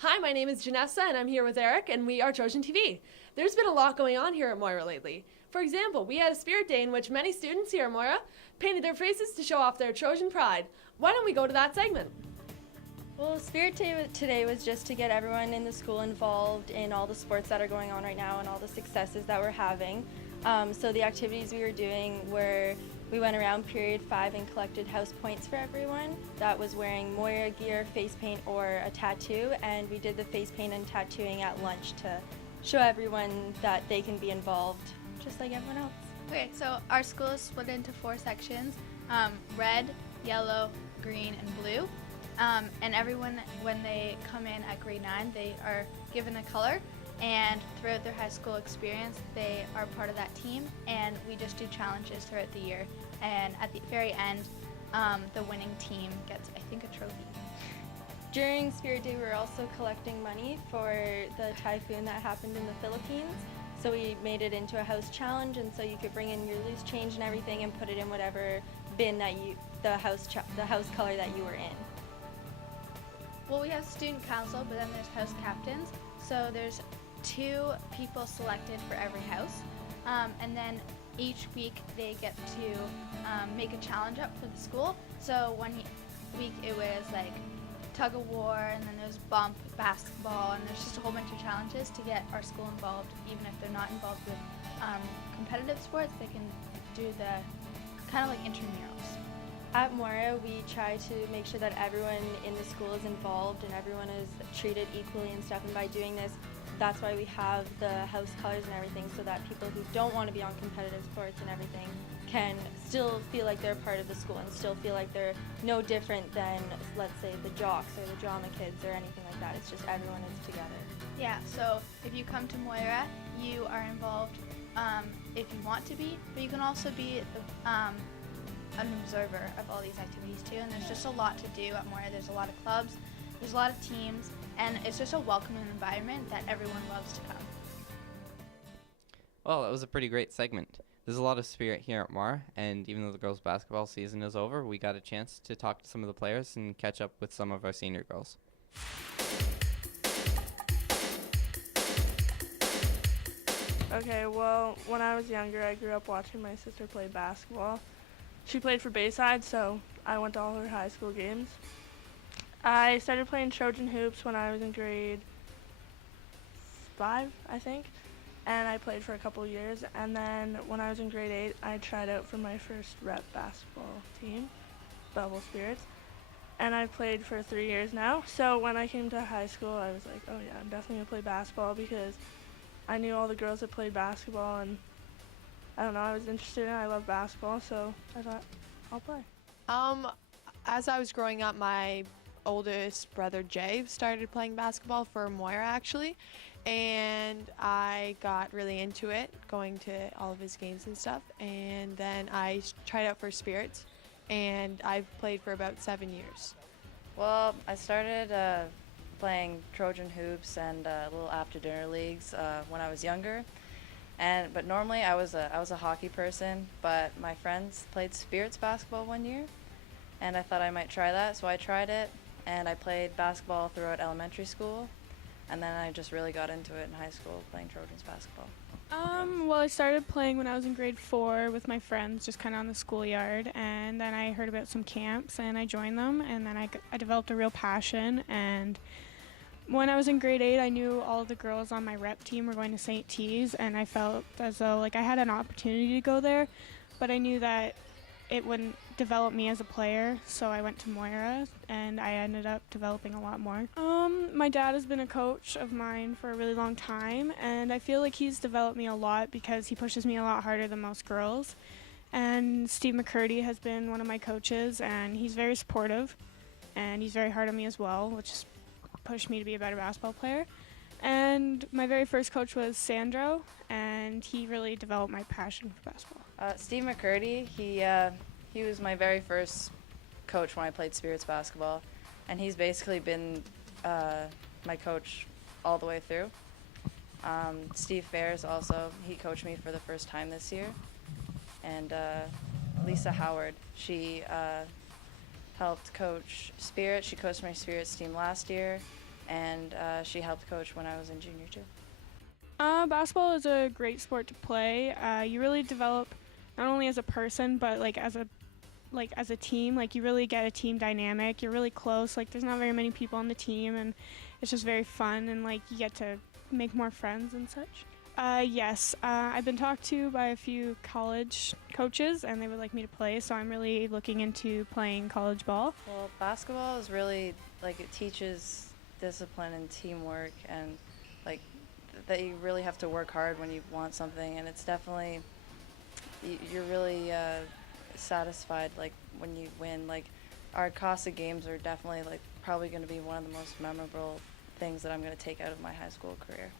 Hi, my name is Janessa, and I'm here with Eric, and we are Trojan TV. There's been a lot going on here at Moira lately. For example, we had a Spirit Day in which many students here at Moira painted their faces to show off their Trojan pride. Why don't we go to that segment? Well, Spirit Day today was just to get everyone in the school involved in all the sports that are going on right now and all the successes that we're having. So the activities we were doing were we went around period 5 and collected house points for everyone that was wearing Moira gear, face paint, or a tattoo, and we did the face paint and tattooing at lunch to show everyone that they can be involved just like everyone else. Okay, so our school is split into 4 sections, red, yellow, green, and blue. And everyone, when they come in at grade 9, they are given a color, and throughout their high school experience, they are part of that team, and we just do challenges throughout the year. And at the very end, the winning team gets, I think, a trophy. During Spirit Day, we were also collecting money for the typhoon that happened in the Philippines. So we made it into a house challenge, and so you could bring in your loose change and everything and put it in whatever bin that the house color that you were in. Well, we have student council, but then there's house captains. So there's 2 people selected for every house, and then each week they get to make a challenge up for the school. So one week it was like tug of war, and then there's bump, basketball, and there's just a whole bunch of challenges to get our school involved. Even if they're not involved with competitive sports, they can do the kind of like intramurals. At Moira, we try to make sure that everyone in the school is involved and everyone is treated equally and stuff, and by doing this, that's why we have the house colors and everything, so that people who don't want to be on competitive sports and everything can still feel like they're part of the school and still feel like they're no different than, let's say, the jocks or the drama kids or anything like that. It's just everyone is together. Yeah, so if you come to Moira, you are involved if you want to be, but you can also be an observer of all these activities too, and there's just a lot to do at Moira. There's a lot of clubs, there's a lot of teams, and it's just a welcoming environment that everyone loves to come. Well, that was a pretty great segment. There's a lot of spirit here at Moira, and even though the girls' basketball season is over, we got a chance to talk to some of the players and catch up with some of our senior girls. Okay, well, when I was younger, I grew up watching my sister play basketball. She played for Bayside, so I went to all her high school games. I started playing Trojan hoops when I was in grade 5, I think, and I played for a couple of years. And then when I was in grade 8, I tried out for my first rep basketball team, Bubble Spirits, and I played for 3 years now. So when I came to high school, I was like, oh yeah, I'm definitely going to play basketball, because I knew all the girls that played basketball, and I don't know, I was interested in it. I love basketball, so I thought I'll play. As I was growing up, my oldest brother Jay started playing basketball for Moira actually, and I got really into it, going to all of his games and stuff, and then I tried out for Spirits, and I've played for about 7 years. Well, I started playing Trojan hoops and little after dinner leagues when I was younger. But normally I was a hockey person, but my friends played Spirits basketball one year, and I thought I might try that, so I tried it, and I played basketball throughout elementary school, and then I just really got into it in high school playing Trojans basketball. Well, I started playing when I was in grade 4 with my friends, just kind of on the schoolyard, and then I heard about some camps and I joined them, and then I developed a real passion. And when I was in grade 8, I knew all the girls on my rep team were going to St. T's, and I felt as though like I had an opportunity to go there, but I knew that it wouldn't develop me as a player, so I went to Moira, and I ended up developing a lot more. My dad has been a coach of mine for a really long time, and I feel like he's developed me a lot because he pushes me a lot harder than most girls. And Steve McCurdy has been one of my coaches, and he's very supportive, and he's very hard on me as well, which has pushed me to be a better basketball player. And my very first coach was Sandro, and he really developed my passion for basketball. Steve McCurdy, he was my very first coach when I played Spirits basketball, and he's basically been my coach all the way through. Steve Fairs also, he coached me for the first time this year. And Lisa Howard, she helped coach Spirit. She coached my Spirits team last year, and she helped coach when I was in junior too. Basketball is a great sport to play. You really develop not only as a person, but as a team. Like, you really get a team dynamic. You're really close. Like, there's not very many people on the team, and it's just very fun, and like, you get to make more friends and such. Yes, I've been talked to by a few college coaches, and they would like me to play, so I'm really looking into playing college ball. Well, basketball is really, like, it teaches discipline and teamwork, and like that you really have to work hard when you want something, and it's definitely, you're really satisfied like when you win. Like, our CASA games are definitely like probably going to be one of the most memorable things that I'm going to take out of my high school career.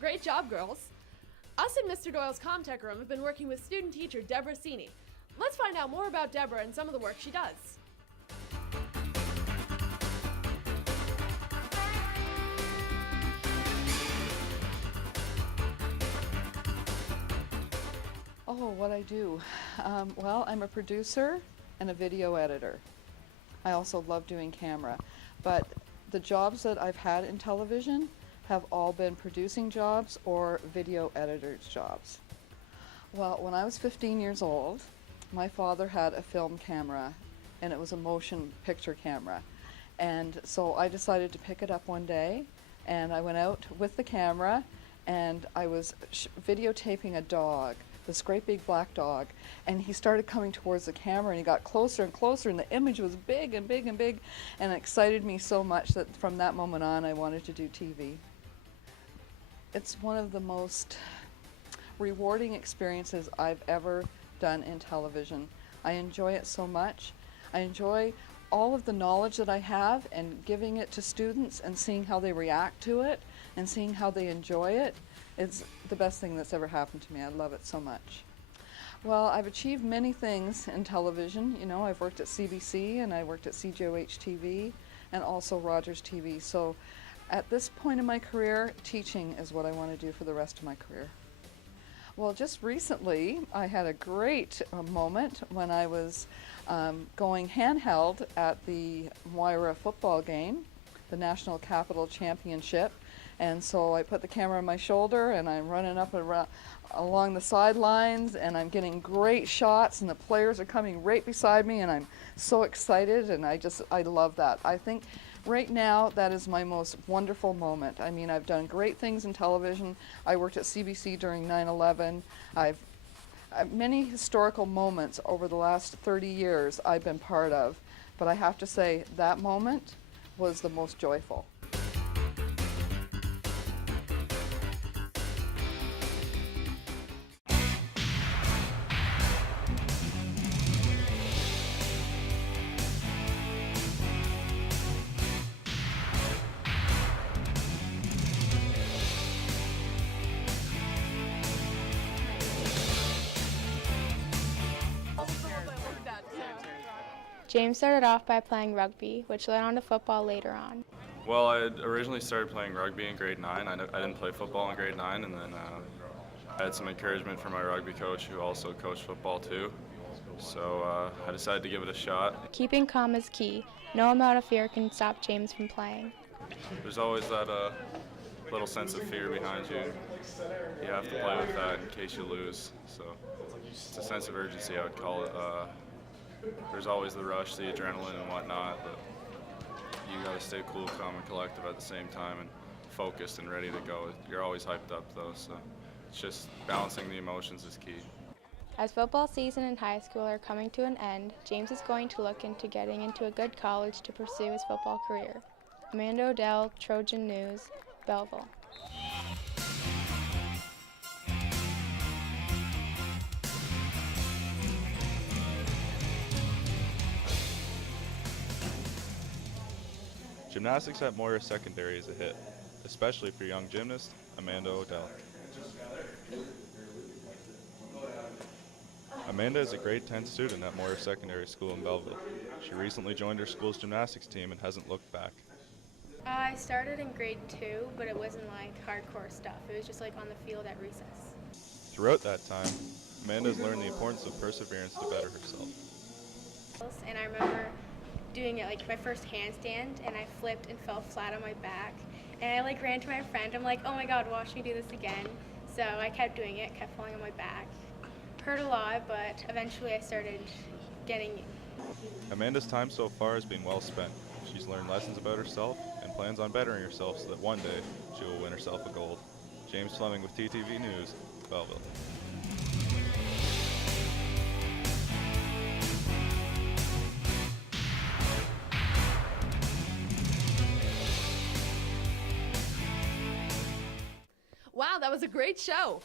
Great job, girls. Us in Mr. Doyle's Comtech room have been working with student teacher Deborah Seeney. Let's find out more about Deborah and some of the work she does. Oh, what I do? Well, I'm a producer and a video editor. I also love doing camera, but the jobs that I've had in television have all been producing jobs or video editor's jobs. Well, when I was 15 years old, my father had a film camera, and it was a motion picture camera. And so I decided to pick it up one day, and I went out with the camera, and I was videotaping a dog, this great big black dog, and he started coming towards the camera, and he got closer and closer, and the image was big and big and big, and it excited me so much that from that moment on I wanted to do TV. It's one of the most rewarding experiences I've ever done in television. I enjoy it so much. I enjoy all of the knowledge that I have and giving it to students and seeing how they react to it and seeing how they enjoy it. It's the best thing that's ever happened to me. I love it so much. Well, I've achieved many things in television. You know, I've worked at CBC and I worked at CJOH TV and also Rogers TV. So at this point in my career, teaching is what I want to do for the rest of my career. Well, just recently, I had a great moment when I was going handheld at the Moira football game, the National Capital Championship. And so I put the camera on my shoulder and I'm running up and along the sidelines, and I'm getting great shots, and the players are coming right beside me, and I'm so excited, and I love that. I think right now that is my most wonderful moment. I mean, I've done great things in television. I worked at CBC during 9/11. I've many historical moments over the last 30 years I've been part of, but I have to say that moment was the most joyful. James started off by playing rugby, which led on to football later on. Well, I had originally started playing rugby in grade 9. I didn't play football in grade 9, and then I had some encouragement from my rugby coach, who also coached football too. So I decided to give it a shot. Keeping calm is key. No amount of fear can stop James from playing. There's always that little sense of fear behind you. You have to play with that in case you lose. So it's a sense of urgency, I would call it. There's always the rush, the adrenaline and whatnot, but you got to stay cool, calm, and collective at the same time, and focused and ready to go. You're always hyped up though, so it's just balancing the emotions is key. As football season and high school are coming to an end, James is going to look into getting into a good college to pursue his football career. Amanda Odell, Trojan News, Belleville. Gymnastics at Moira Secondary is a hit, especially for young gymnast Amanda Odell. Amanda is a grade 10 student at Moira Secondary School in Belleville. She recently joined her school's gymnastics team and hasn't looked back. I started in grade 2, but it wasn't like hardcore stuff. It was just like on the field at recess. Throughout that time, Amanda has learned the importance of perseverance to better herself. And I remember doing it like my first handstand, and I flipped and fell flat on my back. And I like ran to my friend. I'm like, oh my God, watch me do this again. So I kept doing it, kept falling on my back. Hurt a lot, but eventually I started getting. Amanda's time so far has been well spent. She's learned lessons about herself and plans on bettering herself so that one day she will win herself a gold. James Fleming with TTV News, Belleville. Wow, that was a great show.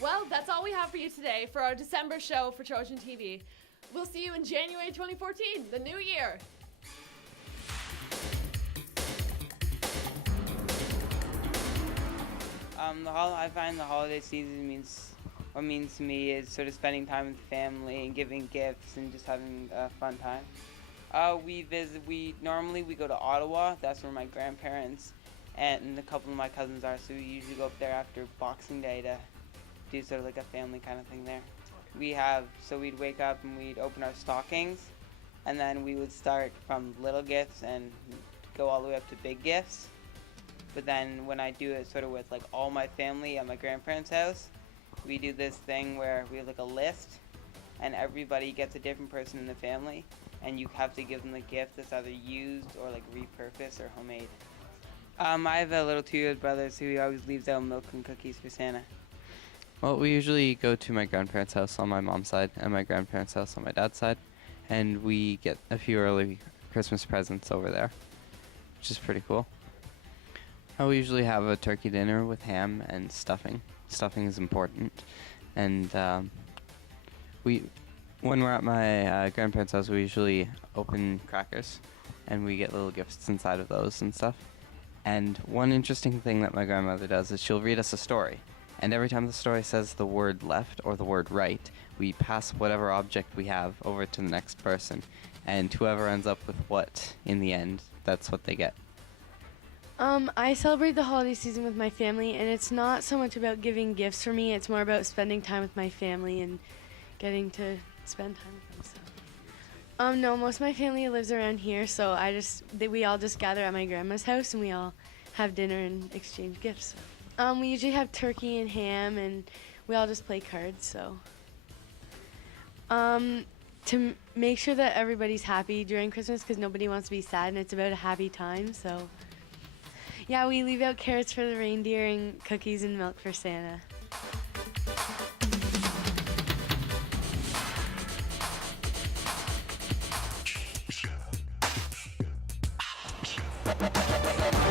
Well, that's all we have for you today for our December show for Trojan TV. We'll see you in January 2014, the new year. I find the holiday season means to me is sort of spending time with family and giving gifts and just having a fun time. We normally go to Ottawa. That's where my grandparents and a couple of my cousins are, so we usually go up there after Boxing Day to do sort of like a family kind of thing there. We'd wake up and we'd open our stockings, and then we would start from little gifts and go all the way up to big gifts. But then when I do it sort of with like all my family at my grandparents' house, we do this thing where we have like a list, and everybody gets a different person in the family, and you have to give them a gift that's either used or like repurposed or homemade. I have a little 2-year-old brother, so he always leaves out milk and cookies for Santa. Well, we usually go to my grandparents' house on my mom's side and my grandparents' house on my dad's side, and we get a few early Christmas presents over there, which is pretty cool. We usually have a turkey dinner with ham and stuffing. Stuffing is important, and when we're at my grandparents' house, we usually open crackers, and we get little gifts inside of those and stuff. And one interesting thing that my grandmother does is she'll read us a story. And every time the story says the word left or the word right, we pass whatever object we have over to the next person. And whoever ends up with what in the end, that's what they get. I celebrate the holiday season with my family, and it's not so much about giving gifts for me. It's more about spending time with my family and getting to spend time with them. So. No, most of my family lives around here, so we all just gather at my grandma's house, and we all have dinner and exchange gifts. We usually have turkey and ham, and we all just play cards. So, to make sure that everybody's happy during Christmas, because nobody wants to be sad, and it's about a happy time. So, yeah, we leave out carrots for the reindeer and cookies and milk for Santa. We'll be right back.